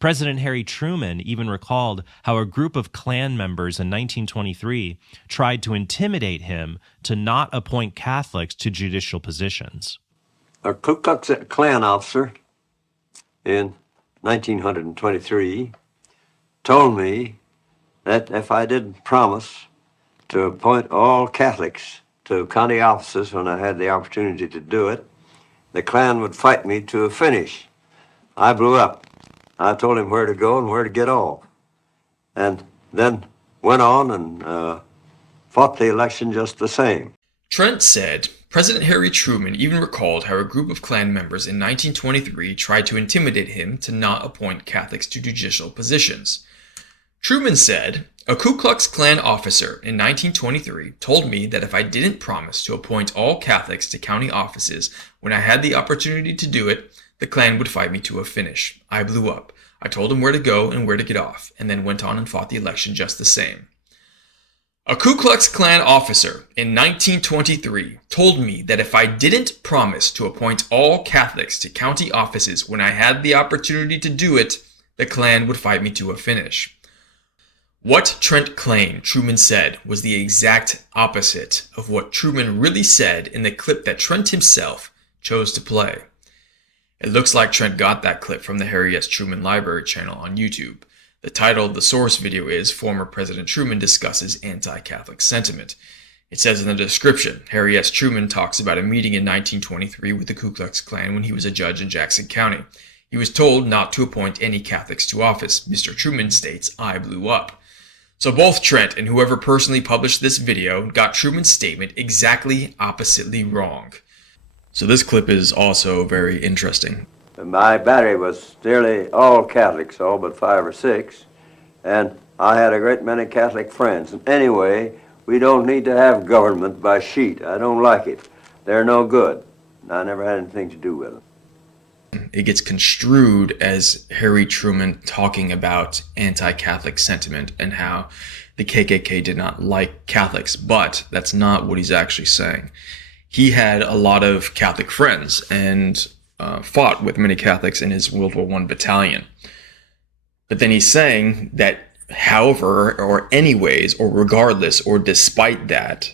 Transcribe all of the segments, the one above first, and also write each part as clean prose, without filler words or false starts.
President Harry Truman even recalled how a group of Klan members in 1923 tried to intimidate him to not appoint Catholics to judicial positions. A Ku Klux Klan officer in 1923 told me that if I didn't promise to appoint all Catholics to county offices when I had the opportunity to do it, the Klan would fight me to a finish. I blew up. I told him where to go and where to get off, and then went on and fought the election just the same. Trent said President Harry Truman even recalled how a group of Klan members in 1923 tried to intimidate him to not appoint Catholics to judicial positions. Truman said, "A Ku Klux Klan officer in 1923 told me that if I didn't promise to appoint all Catholics to county offices when I had the opportunity to do it, the Klan would fight me to a finish. I blew up. I told him where to go and where to get off, and then went on and fought the election just the same." A Ku Klux Klan officer in 1923 told me that if I didn't promise to appoint all Catholics to county offices when I had the opportunity to do it, the Klan would fight me to a finish. What Trent claimed Truman said was the exact opposite of what Truman really said in the clip that Trent himself chose to play. It looks like Trent got that clip from the Harry S. Truman Library channel on YouTube. The title of the source video is "Former President Truman Discusses Anti-Catholic Sentiment." It says in the description, Harry S. Truman talks about a meeting in 1923 with the Ku Klux Klan when he was a judge in Jackson County. He was told not to appoint any Catholics to office. Mr. Truman states, "I blew up." So both Trent and whoever personally published this video got Truman's statement exactly oppositely wrong. So this clip is also very interesting. My battery was nearly all Catholics, all but 5 or 6, and I had a great many Catholic friends. And anyway, we don't need to have government by sheet. I don't like it. They're no good. I never had anything to do with them. It gets construed as Harry Truman talking about anti-Catholic sentiment and how the KKK did not like Catholics, but that's not what he's actually saying. He had a lot of Catholic friends and fought with many Catholics in his World War I battalion. But then he's saying that however, or anyways, or regardless, or despite that,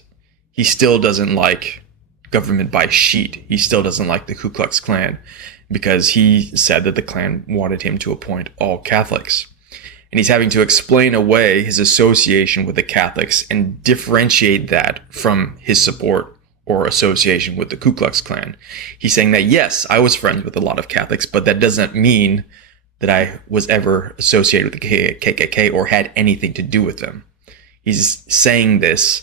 he still doesn't like government by sheet. He still doesn't like the Ku Klux Klan because he said that the Klan wanted him to appoint all Catholics. And he's having to explain away his association with the Catholics and differentiate that from his support or association with the Ku Klux Klan. He's saying that, yes, I was friends with a lot of Catholics, but that doesn't mean that I was ever associated with the KKK or had anything to do with them. He's saying this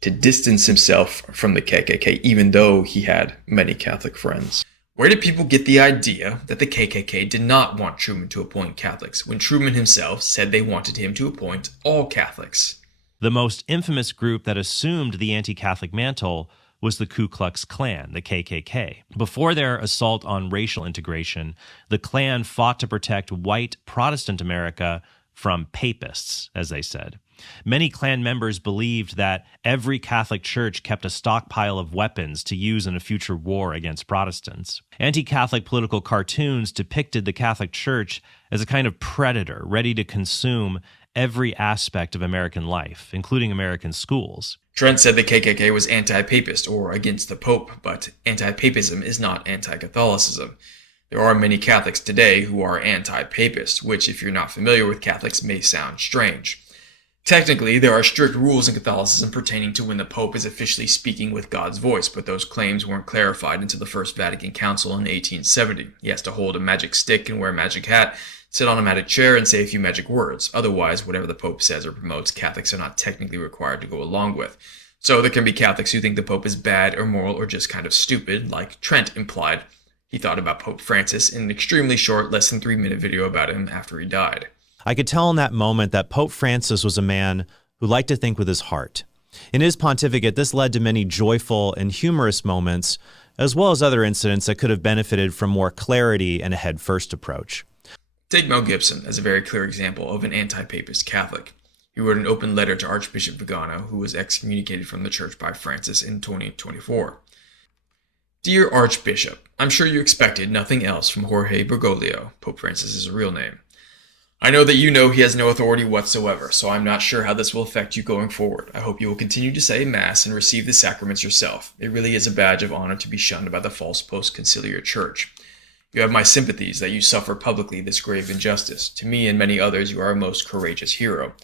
to distance himself from the KKK, even though he had many Catholic friends. Where did people get the idea that the KKK did not want Truman to appoint Catholics when Truman himself said they wanted him to appoint all Catholics? The most infamous group that assumed the anti-Catholic mantle was the Ku Klux Klan, the KKK. Before their assault on racial integration, the Klan fought to protect white Protestant America from papists, as they said. Many Klan members believed that every Catholic church kept a stockpile of weapons to use in a future war against Protestants. Anti-Catholic political cartoons depicted the Catholic Church as a kind of predator ready to consume every aspect of American life, including American schools. Trent said the KKK was anti-papist or against the Pope, but anti-papism is not anti-Catholicism. There are many Catholics today who are anti-papist, which, if you're not familiar with Catholics, may sound strange. Technically, there are strict rules in Catholicism pertaining to when the Pope is officially speaking with God's voice, but those claims weren't clarified until the First Vatican Council in 1870. He has to hold a magic stick and wear a magic hat, sit on a magic chair, and say a few magic words. Otherwise, whatever the Pope says or promotes, Catholics are not technically required to go along with. So there can be Catholics who think the Pope is bad or moral or just kind of stupid, like Trent implied he thought about Pope Francis in an extremely short, less than 3-minute video about him after he died. I could tell in that moment that Pope Francis was a man who liked to think with his heart. In his pontificate, this led to many joyful and humorous moments, as well as other incidents that could have benefited from more clarity and a head-first approach. Take Mel Gibson as a very clear example of an anti-papist Catholic. He wrote an open letter to Archbishop Vigano, who was excommunicated from the church by Francis in 2024. Dear Archbishop, I'm sure you expected nothing else from Jorge Bergoglio, Pope Francis's real name. I know that you know he has no authority whatsoever, so I'm not sure how this will affect you going forward. I hope you will continue to say Mass and receive the sacraments yourself. It really is a badge of honor to be shunned by the false post-conciliar church. You have my sympathies that you suffer publicly this grave injustice. To me and many others, you are a most courageous hero.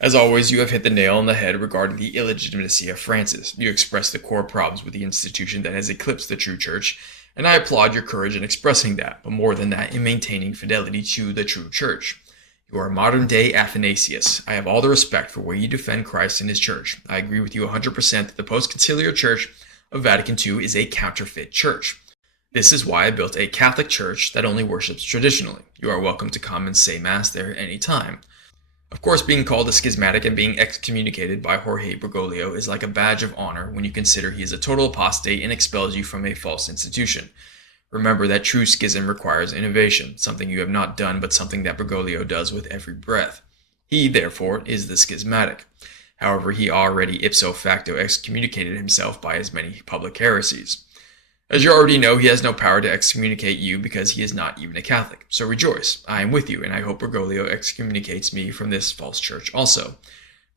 As always, you have hit the nail on the head regarding the illegitimacy of Francis. You express the core problems with the institution that has eclipsed the true church, and I applaud your courage in expressing that, but more than that, in maintaining fidelity to the true church. You are modern-day Athanasius. I have all the respect for where you defend Christ and his church. I agree with you 100% that the post-conciliar church of Vatican II is a counterfeit church. This is why I built a Catholic church that only worships traditionally. You are welcome to come and say Mass there any time. Of course, being called a schismatic and being excommunicated by Jorge Bergoglio is like a badge of honor when you consider he is a total apostate and expels you from a false institution. Remember that true schism requires innovation, something you have not done but something that Bergoglio does with every breath. He, therefore, is the schismatic. However, he already ipso facto excommunicated himself by his many public heresies. As you already know, he has no power to excommunicate you because he is not even a Catholic. So rejoice, I am with you, and I hope Bergoglio excommunicates me from this false church also.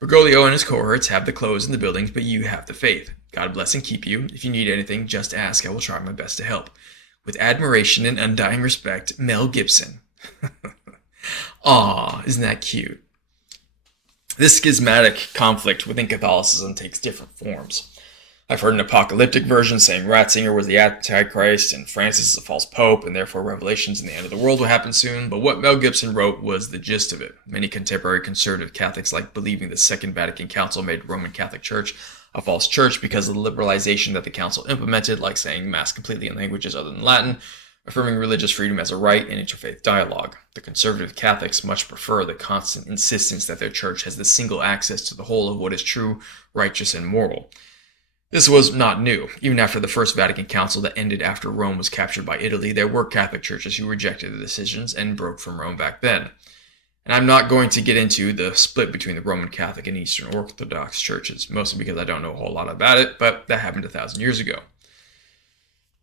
Bergoglio and his cohorts have the clothes and the buildings, but you have the faith. God bless and keep you. If you need anything, just ask. I will try my best to help. With admiration and undying respect, Mel Gibson. Aw, isn't that cute? This schismatic conflict within Catholicism takes different forms. I've heard an apocalyptic version saying Ratzinger was the Antichrist and Francis is a false pope, and therefore revelations in the end of the world will happen soon, but what Mel Gibson wrote was the gist of it. Many contemporary conservative Catholics like believing the Second Vatican Council made Roman Catholic Church a false church because of the liberalization that the council implemented, like saying Mass completely in languages other than Latin, affirming religious freedom as a right, and interfaith dialogue. The conservative Catholics much prefer the constant insistence that their church has the single access to the whole of what is true, righteous, and moral. This was not new. Even after the First Vatican Council that ended after Rome was captured by Italy, there were Catholic churches who rejected the decisions and broke from Rome back then. And I'm not going to get into the split between the Roman Catholic and Eastern Orthodox churches, mostly because I don't know a whole lot about it, but that happened 1,000 years ago.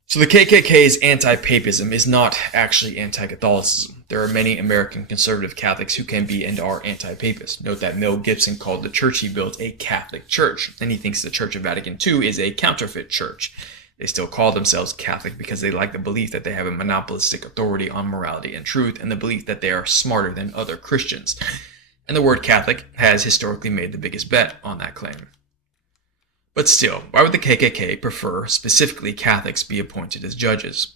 So the KKK's anti-papism is not actually anti-Catholicism. There are many American conservative Catholics who can be and are anti-papist. Note that Mel Gibson called the church he built a Catholic church, and he thinks the Church of Vatican II is a counterfeit church. They still call themselves Catholic because they like the belief that they have a monopolistic authority on morality and truth, and the belief that they are smarter than other Christians. And the word Catholic has historically made the biggest bet on that claim. But still, why would the KKK prefer specifically Catholics be appointed as judges?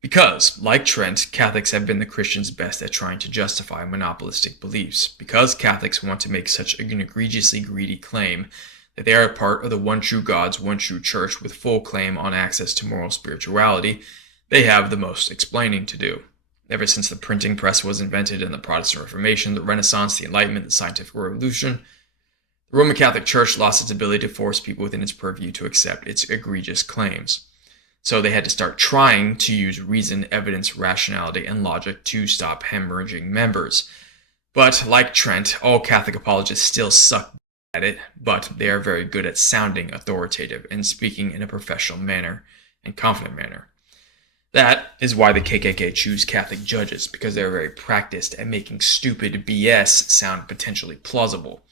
Because, like Trent, Catholics have been the Christians' best at trying to justify monopolistic beliefs. Because Catholics want to make such an egregiously greedy claim that they are a part of the one true God's one true church with full claim on access to moral spirituality, they have the most explaining to do. Ever since the printing press was invented in the Protestant Reformation, the Renaissance, the Enlightenment, the Scientific Revolution, the Roman Catholic Church lost its ability to force people within its purview to accept its egregious claims. So they had to start trying to use reason, evidence, rationality, and logic to stop hemorrhaging members. But like Trent, all Catholic apologists still suck at it, but they are very good at sounding authoritative and speaking in a professional manner and confident manner. That is why the KKK choose Catholic judges, because they are very practiced at making stupid BS sound potentially plausible.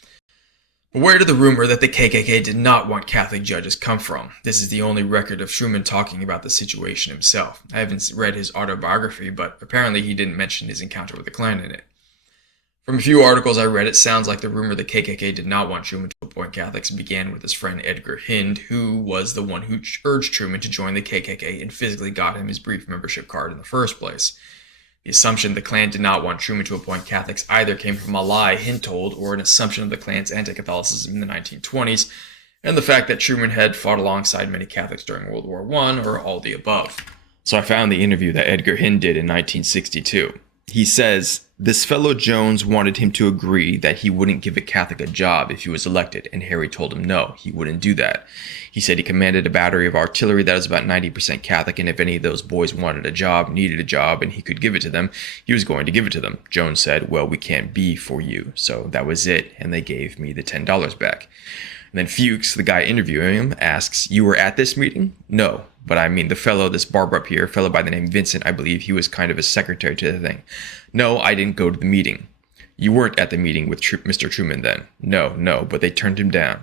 But where did the rumor that the KKK did not want Catholic judges come from? This is the only record of Truman talking about the situation himself. I haven't read his autobiography, but apparently he didn't mention his encounter with the Klan in it. From a few articles I read, it sounds like the rumor the KKK did not want Truman to appoint Catholics began with his friend Edgar Hinde, who was the one who urged Truman to join the KKK and physically got him his brief membership card in the first place. The assumption the Klan did not want Truman to appoint Catholics either came from a lie Hinde told or an assumption of the Klan's anti-Catholicism in the 1920s, and the fact that Truman had fought alongside many Catholics during World War I, or all the above. So I found the interview that Edgar Hinde did in 1962. He says, "This fellow Jones wanted him to agree that he wouldn't give a Catholic a job if he was elected, and Harry told him no, he wouldn't do that. He said he commanded a battery of artillery that was about 90% Catholic, and if any of those boys wanted a job, needed a job, and he could give it to them, he was going to give it to them." Jones said, "Well, we can't be for you." So that was it, and they gave me the $10 back. And then Fuchs, the guy interviewing him, asks, "You were at this meeting?" "No, but I mean the fellow, this barber up here, fellow by the name Vincent, I believe he was kind of a secretary to the thing." "No, I didn't go to the meeting." You weren't at the meeting with Mr. Truman then. No, but they turned him down.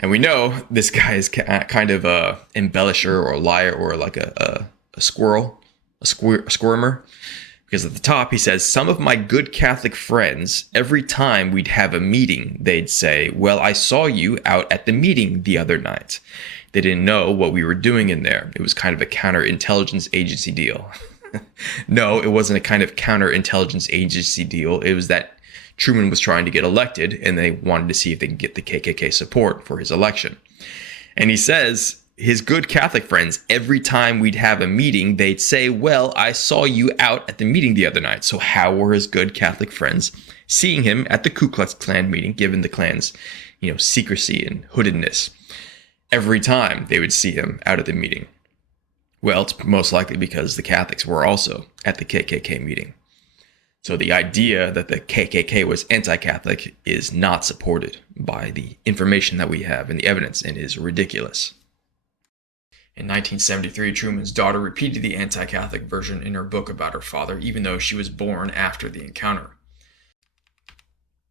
And we know this guy is kind of a embellisher or a liar or like a squirmer. Because at the top he says, some of my good Catholic friends, every time we'd have a meeting, they'd say, well, I saw you out at the meeting the other night. They didn't know what we were doing in there. It was kind of a counterintelligence agency deal. No, it wasn't a kind of counterintelligence agency deal. It was that Truman was trying to get elected and they wanted to see if they could get the KKK support for his election. And he says his good Catholic friends, every time we'd have a meeting, they'd say, well, I saw you out at the meeting the other night. So how were his good Catholic friends seeing him at the Ku Klux Klan meeting, given the Klan's, secrecy and hoodedness? Every time they would see him out at the meeting. Well, it's most likely because the Catholics were also at the KKK meeting. So the idea that the KKK was anti-Catholic is not supported by the information that we have and the evidence, and is ridiculous. In 1973, Truman's daughter repeated the anti-Catholic version in her book about her father, even though she was born after the encounter.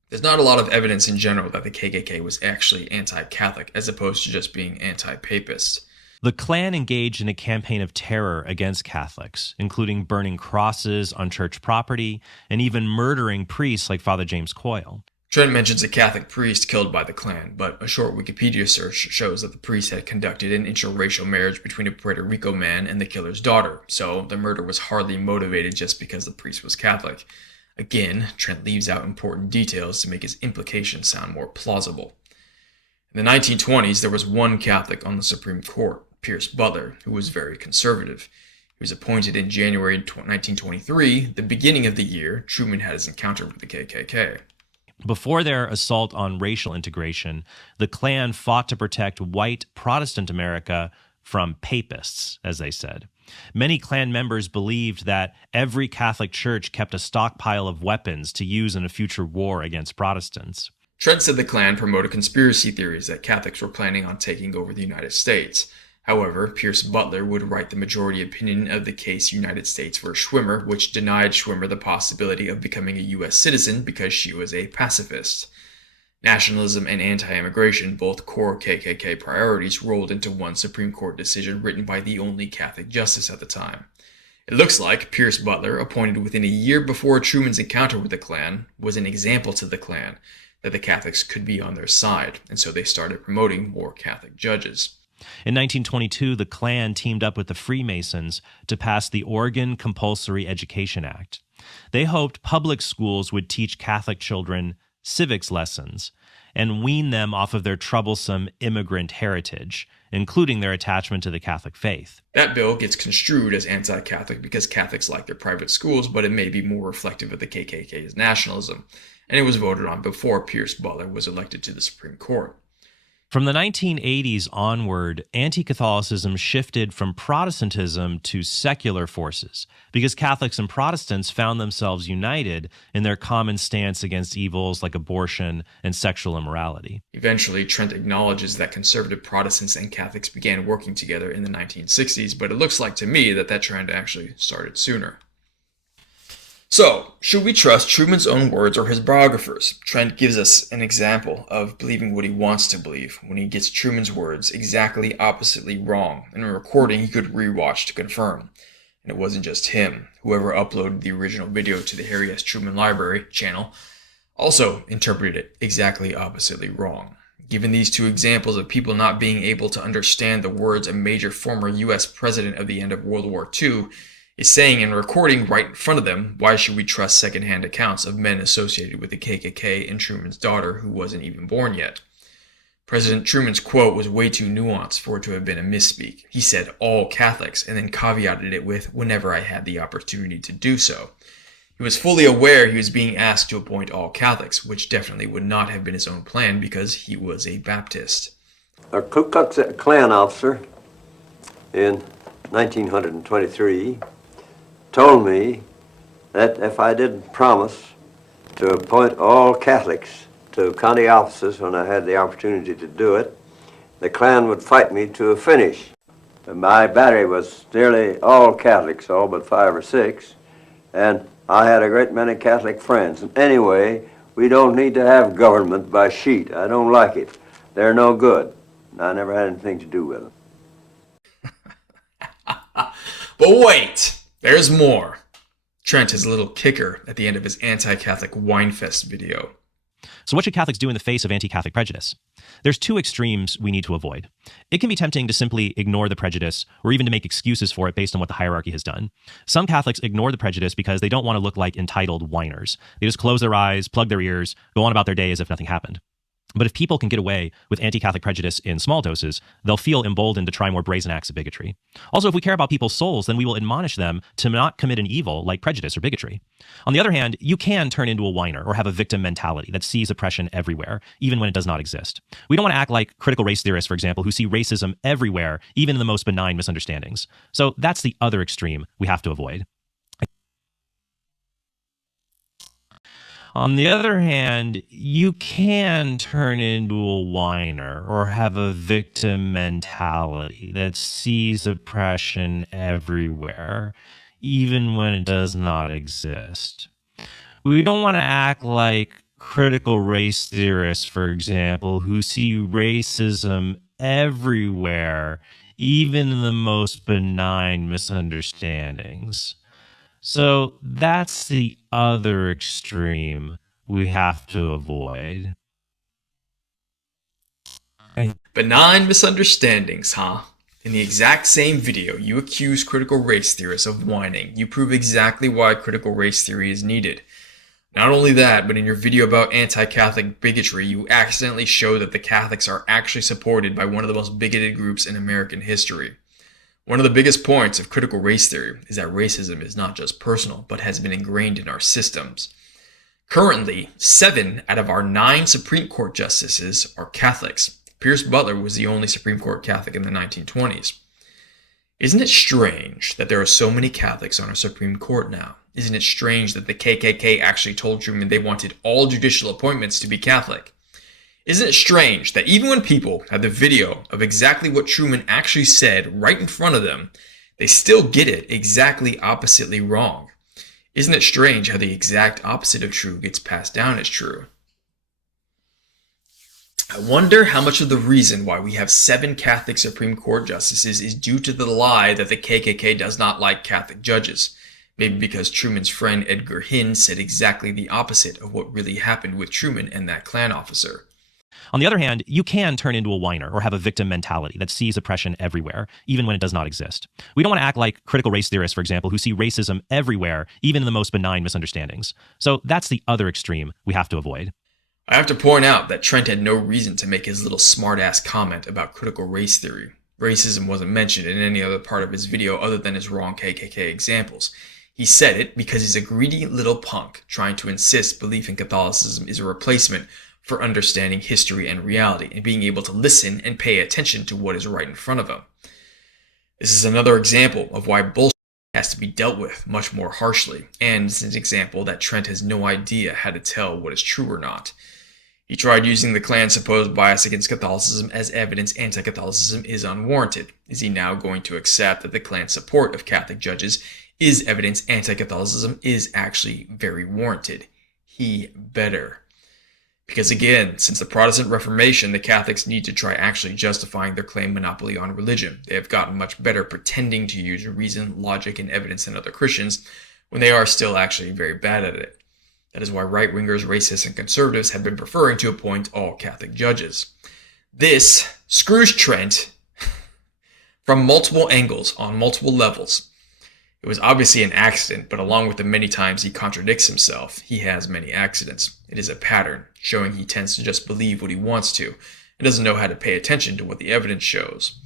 There's not a lot of evidence in general that the KKK was actually anti-Catholic, as opposed to just being anti-papist. The Klan engaged in a campaign of terror against Catholics, including burning crosses on church property and even murdering priests like Father James Coyle. Trent mentions a Catholic priest killed by the Klan, but a short Wikipedia search shows that the priest had conducted an interracial marriage between a Puerto Rico man and the killer's daughter, so the murder was hardly motivated just because the priest was Catholic. Again, Trent leaves out important details to make his implications sound more plausible. In the 1920s, there was one Catholic on the Supreme Court, Pierce Butler, who was very conservative. He was appointed in January 1923, the beginning of the year Truman had his encounter with the KKK. Before their assault on racial integration, the Klan fought to protect white Protestant America from papists, as they said. Many Klan members believed that every Catholic church kept a stockpile of weapons to use in a future war against Protestants. Trent said the Klan promoted conspiracy theories that Catholics were planning on taking over the United States. However, Pierce Butler would write the majority opinion of the case United States v. Schwimmer, which denied Schwimmer the possibility of becoming a U.S. citizen because she was a pacifist. Nationalism and anti-immigration, both core KKK priorities, rolled into one Supreme Court decision written by the only Catholic justice at the time. It looks like Pierce Butler, appointed within a year before Truman's encounter with the Klan, was an example to the Klan that the Catholics could be on their side, and so they started promoting more Catholic judges. In 1922, the Klan teamed up with the Freemasons to pass the Oregon Compulsory Education Act. They hoped public schools would teach Catholic children civics lessons and wean them off of their troublesome immigrant heritage, including their attachment to the Catholic faith. That bill gets construed as anti-Catholic because Catholics like their private schools, but it may be more reflective of the KKK's nationalism, and it was voted on before Pierce Butler was elected to the Supreme Court. From the 1980s onward, anti-Catholicism shifted from Protestantism to secular forces because Catholics and Protestants found themselves united in their common stance against evils like abortion and sexual immorality. Eventually, Trent acknowledges that conservative Protestants and Catholics began working together in the 1960s, but it looks like to me that trend actually started sooner. So, should we trust Truman's own words or his biographers? Trent gives us an example of believing what he wants to believe when he gets Truman's words exactly oppositely wrong. In a recording he could rewatch to confirm. And it wasn't just him. Whoever uploaded the original video to the Harry S. Truman Library channel also interpreted it exactly oppositely wrong. Given these two examples of people not being able to understand the words a major former U.S. president of the end of World War II is saying in a recording right in front of them, why should we trust secondhand accounts of men associated with the KKK and Truman's daughter who wasn't even born yet? President Truman's quote was way too nuanced for it to have been a misspeak. He said all Catholics and then caveated it with whenever I had the opportunity to do so. He was fully aware he was being asked to appoint all Catholics, which definitely would not have been his own plan because he was a Baptist. A Ku Klux Klan officer in 1923 told me that if I didn't promise to appoint all Catholics to county offices when I had the opportunity to do it, the Klan would fight me to a finish. My battery was nearly all Catholics, all but 5 or 6, and I had a great many Catholic friends. And anyway, we don't need to have government by sheet. I don't like it. They're no good. I never had anything to do with them. But wait, there's more. Trent has a little kicker at the end of his anti-Catholic Winefest video. So what should Catholics do in the face of anti-Catholic prejudice? There's two extremes we need to avoid. It can be tempting to simply ignore the prejudice or even to make excuses for it based on what the hierarchy has done. Some Catholics ignore the prejudice because they don't want to look like entitled whiners. They just close their eyes, plug their ears, go on about their day as if nothing happened. But if people can get away with anti-Catholic prejudice in small doses, they'll feel emboldened to try more brazen acts of bigotry. Also, if we care about people's souls, then we will admonish them to not commit an evil like prejudice or bigotry. On the other hand, you can turn into a whiner or have a victim mentality that sees oppression everywhere, even when it does not exist. We don't want to act like critical race theorists, for example, who see racism everywhere, even in the most benign misunderstandings. So that's the other extreme we have to avoid. On the other hand, you can turn into a whiner or have a victim mentality that sees oppression everywhere, even when it does not exist. We don't want to act like critical race theorists, for example, who see racism everywhere, even in the most benign misunderstandings. So that's the other extreme we have to avoid. Benign misunderstandings, huh? In the exact same video, you accuse critical race theorists of whining. You prove exactly why critical race theory is needed. Not only that, but in your video about anti-Catholic bigotry, you accidentally show that the Catholics are actually supported by one of the most bigoted groups in American history. One of the biggest points of critical race theory is that racism is not just personal, but has been ingrained in our systems. Currently, 7 out of our 9 Supreme Court justices are Catholics. Pierce Butler was the only Supreme Court Catholic in the 1920s. Isn't it strange that there are so many Catholics on our Supreme Court now? Isn't it strange that the KKK actually told Truman they wanted all judicial appointments to be Catholic? Isn't it strange that even when people have the video of exactly what Truman actually said right in front of them, they still get it exactly oppositely wrong? Isn't it strange how the exact opposite of true gets passed down as true? I wonder how much of the reason why we have 7 Catholic Supreme Court justices is due to the lie that the KKK does not like Catholic judges. Maybe because Truman's friend Edgar Hinde said exactly the opposite of what really happened with Truman and that Klan officer. On the other hand, you can turn into a whiner or have a victim mentality that sees oppression everywhere, even when it does not exist. We don't want to act like critical race theorists, for example, who see racism everywhere, even in the most benign misunderstandings. So that's the other extreme we have to avoid. I have to point out that Trent had no reason to make his little smartass comment about critical race theory. Racism wasn't mentioned in any other part of his video other than his wrong KKK examples. He said it because he's a greedy little punk trying to insist belief in Catholicism is a replacement for understanding history and reality and being able to listen and pay attention to what is right in front of him. This is another example of why bullshit has to be dealt with much more harshly, and it's an example that Trent has no idea how to tell what is true or not. He tried using the Klan's supposed bias against Catholicism as evidence anti-Catholicism is unwarranted. Is he now going to accept that the Klan's support of Catholic judges is evidence anti-Catholicism is actually very warranted? He better. Because again, since the Protestant Reformation, the Catholics need to try actually justifying their claimed monopoly on religion. They have gotten much better pretending to use reason, logic, and evidence than other Christians, when they are still actually very bad at it. That is why right-wingers, racists, and conservatives have been preferring to appoint all Catholic judges. This screws Trent from multiple angles on multiple levels. It was obviously an accident, but along with the many times he contradicts himself, he has many accidents. It is a pattern, showing he tends to just believe what he wants to, and doesn't know how to pay attention to what the evidence shows.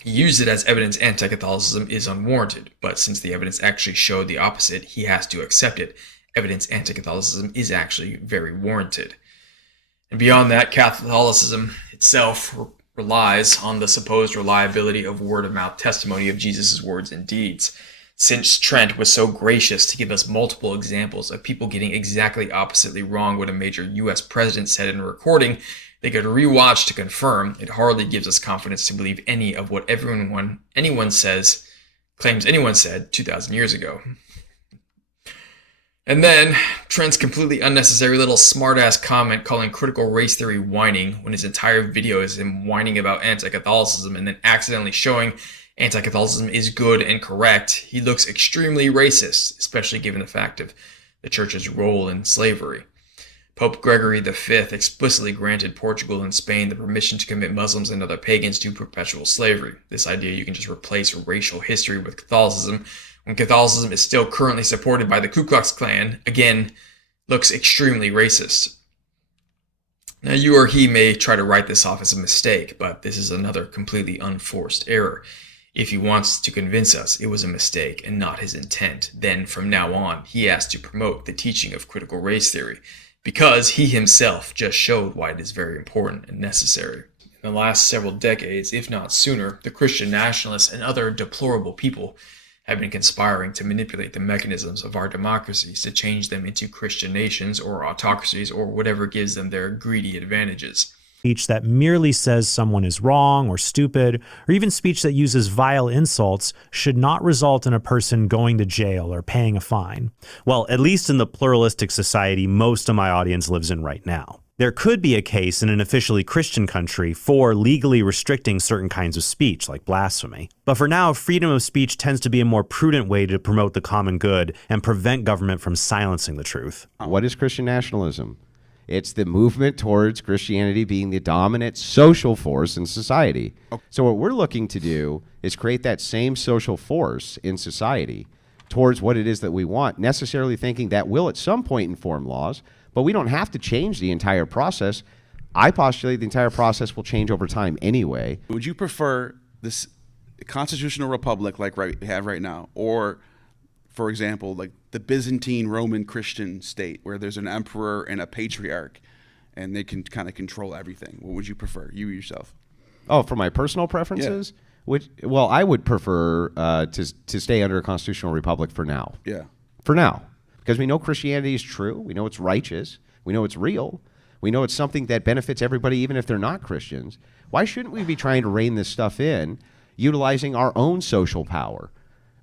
He used it as evidence anti-Catholicism is unwarranted, but since the evidence actually showed the opposite, he has to accept it. Evidence anti-Catholicism is actually very warranted. And beyond that, Catholicism itself relies on the supposed reliability of word-of-mouth testimony of Jesus' words and deeds. Since Trent was so gracious to give us multiple examples of people getting exactly oppositely wrong what a major U.S. president said in a recording they could rewatch to confirm, it hardly gives us confidence to believe any of what claims anyone said 2,000 years ago. And then Trent's completely unnecessary little smartass comment calling critical race theory whining when his entire video is him whining about anti-Catholicism and then accidentally showing anti-Catholicism is good and correct. He looks extremely racist, especially given the fact of the church's role in slavery. Pope Gregory V explicitly granted Portugal and Spain the permission to commit Muslims and other pagans to perpetual slavery. This idea you can just replace racial history with Catholicism, when Catholicism is still currently supported by the Ku Klux Klan, again, looks extremely racist. Now, you or he may try to write this off as a mistake, but this is another completely unforced error. If he wants to convince us it was a mistake and not his intent, then from now on, he has to promote the teaching of critical race theory, because he himself just showed why it is very important and necessary. In the last several decades, if not sooner, the Christian nationalists and other deplorable people have been conspiring to manipulate the mechanisms of our democracies to change them into Christian nations or autocracies or whatever gives them their greedy advantages. Speech that merely says someone is wrong or stupid, or even speech that uses vile insults, should not result in a person going to jail or paying a fine. Well, at least in the pluralistic society most of my audience lives in right now. There could be a case in an officially Christian country for legally restricting certain kinds of speech, like blasphemy. But for now, freedom of speech tends to be a more prudent way to promote the common good and prevent government from silencing the truth. What is Christian nationalism? It's the movement towards Christianity being the dominant social force in society. So what we're looking to do is create that same social force in society towards what it is that we want, necessarily thinking that will at some point inform laws, but we don't have to change the entire process. I postulate the entire process will change over time anyway. Would you prefer this constitutional republic like we have right now, or, for example, like the Byzantine Roman Christian state where there's an emperor and a patriarch and they can kind of control everything? What would you prefer, you yourself? Oh, for my personal preferences? Yeah. Well, I would prefer to stay under a constitutional republic for now. Yeah. For now. Because we know Christianity is true. We know it's righteous. We know it's real. We know it's something that benefits everybody, even if they're not Christians. Why shouldn't we be trying to rein this stuff in, utilizing our own social power?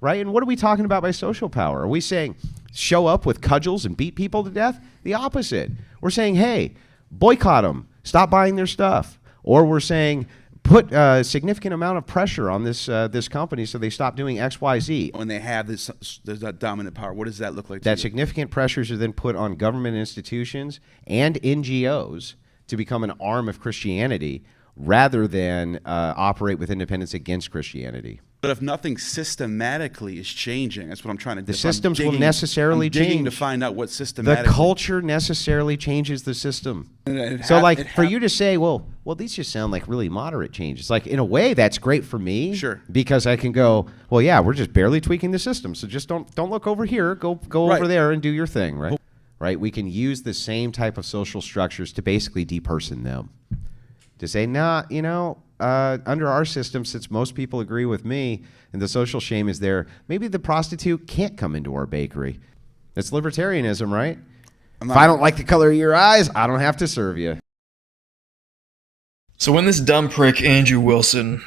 Right? And what are we talking about by social power? Are we saying show up with cudgels and beat people to death? The opposite. We're saying, hey, boycott them. Stop buying their stuff. Or we're saying put a significant amount of pressure on this company so they stop doing X, Y, Z. When they have that dominant power, what does that look like to That you? significant pressures are then put on government institutions and NGOs to become an arm of Christianity rather than operate with independence against Christianity. But if nothing systematically is changing, that's what I'm trying to do. The systems will necessarily I'm digging change. to find out what systematically. The culture necessarily changes the system. For you to say, well, these just sound like really moderate changes. Like, in a way, that's great for me. Sure. Because I can go, well, yeah, we're just barely tweaking the system. So just don't look over here. Go Right. over there and do your thing, right? Right? We can use the same type of social structures to basically deperson them. To say, nah, under our system, since most people agree with me and the social shame is there, maybe the prostitute can't come into our bakery. That's libertarianism, right? If I don't like the color of your eyes, I don't have to serve you. So when this dumb prick Andrew Wilson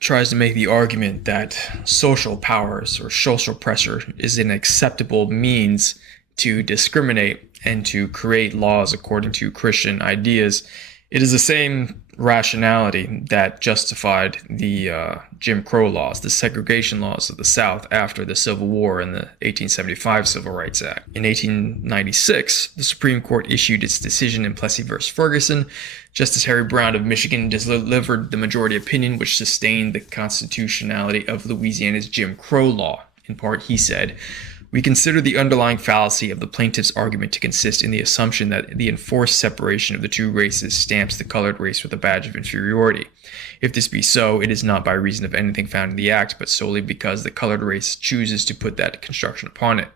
tries to make the argument that social powers or social pressure is an acceptable means to discriminate and to create laws according to Christian ideas, it is the same rationality that justified the Jim Crow laws, the segregation laws of the South after the Civil War and the 1875 Civil Rights Act. In 1896, the Supreme Court issued its decision in Plessy v. Ferguson. Justice Harry Brown of Michigan delivered the majority opinion which sustained the constitutionality of Louisiana's Jim Crow law. In part, he said, "We consider the underlying fallacy of the plaintiff's argument to consist in the assumption that the enforced separation of the two races stamps the colored race with a badge of inferiority. If this be so, it is not by reason of anything found in the act, but solely because the colored race chooses to put that construction upon it.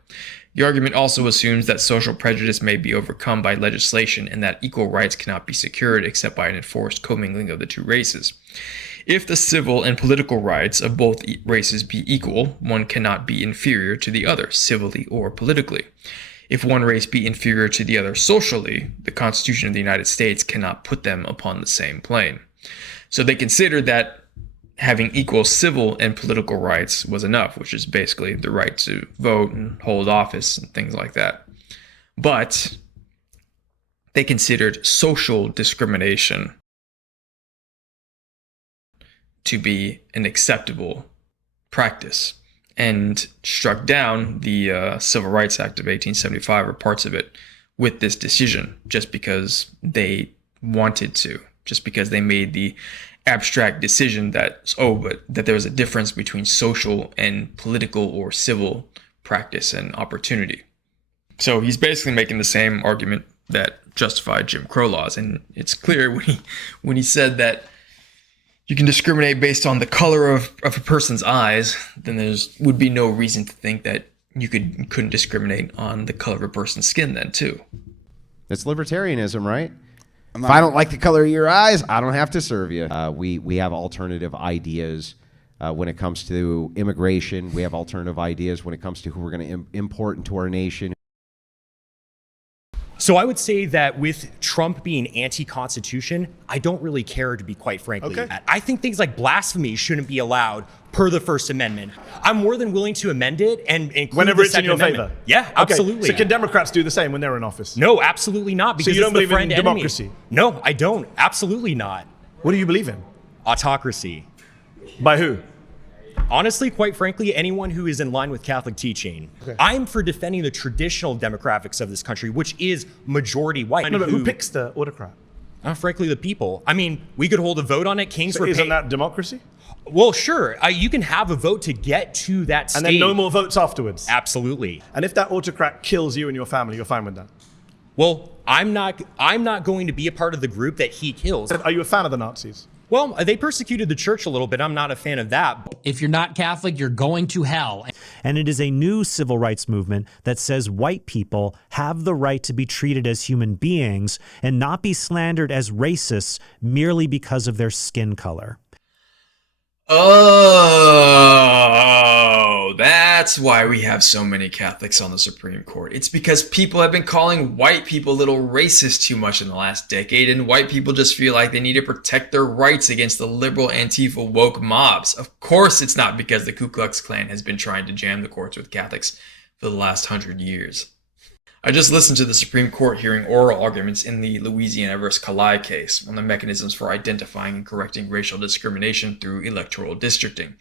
The argument also assumes that social prejudice may be overcome by legislation and that equal rights cannot be secured except by an enforced commingling of the two races. If the civil and political rights of both races be equal, one cannot be inferior to the other, civilly or politically. If one race be inferior to the other socially, the Constitution of the United States cannot put them upon the same plane." So they considered that having equal civil and political rights was enough, which is basically the right to vote and hold office and things like that. But they considered social discrimination to be an acceptable practice and struck down the Civil Rights Act of 1875 or parts of it with this decision just because they wanted to, just because they made the abstract decision that, but that there was a difference between social and political or civil practice and opportunity. So he's basically making the same argument that justified Jim Crow laws. And it's clear when he said that you can discriminate based on the color of a person's eyes, then would be no reason to think that you couldn't discriminate on the color of a person's skin then too. That's libertarianism, right? If I don't like the color of your eyes, I don't have to serve you. We have alternative ideas when it comes to immigration. We have alternative ideas when it comes to who we're going to import into our nation. So I would say that with Trump being anti-Constitution, I don't really care, to be quite frankly. Okay. I think things like blasphemy shouldn't be allowed per the First Amendment. I'm more than willing to amend it and include whenever the it's in your Amendment. favor. Yeah, absolutely. So can Democrats do the same when they're in office? No, absolutely not. Because so you don't it's the believe in friend enemy. democracy? No, I don't. Absolutely not. What do you believe in? Autocracy. By who? Honestly, quite frankly, anyone who is in line with Catholic teaching. Okay. I'm for defending the traditional demographics of this country, which is majority white. No, but who picks the autocrat? Frankly, the people. I mean, we could hold a vote on it. Kings so were isn't that democracy? Well, sure. You can have a vote to get to that stage. And then no more votes afterwards? Absolutely. And if that autocrat kills you and your family, you're fine with that? Well, I'm not going to be a part of the group that he kills. Are you a fan of the Nazis? Well, they persecuted the church a little bit. I'm not a fan of that. If you're not Catholic, you're going to hell. And it is a new civil rights movement that says white people have the right to be treated as human beings and not be slandered as racists merely because of their skin color. Oh, that's why we have so many Catholics on the Supreme Court. It's because people have been calling white people a little racist too much in the last decade, and white people just feel like they need to protect their rights against the liberal Antifa woke mobs. Of course it's not because the Ku Klux Klan has been trying to jam the courts with Catholics for the last 100 years. I just listened to the Supreme Court hearing oral arguments in the Louisiana vs. Kalai case on the mechanisms for identifying and correcting racial discrimination through electoral districting.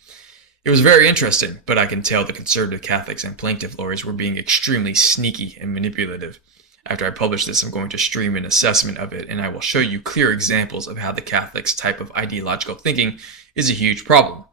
It was very interesting, but I can tell the conservative Catholics and plaintiff lawyers were being extremely sneaky and manipulative. After I publish this, I'm going to stream an assessment of it, and I will show you clear examples of how the Catholics' type of ideological thinking is a huge problem.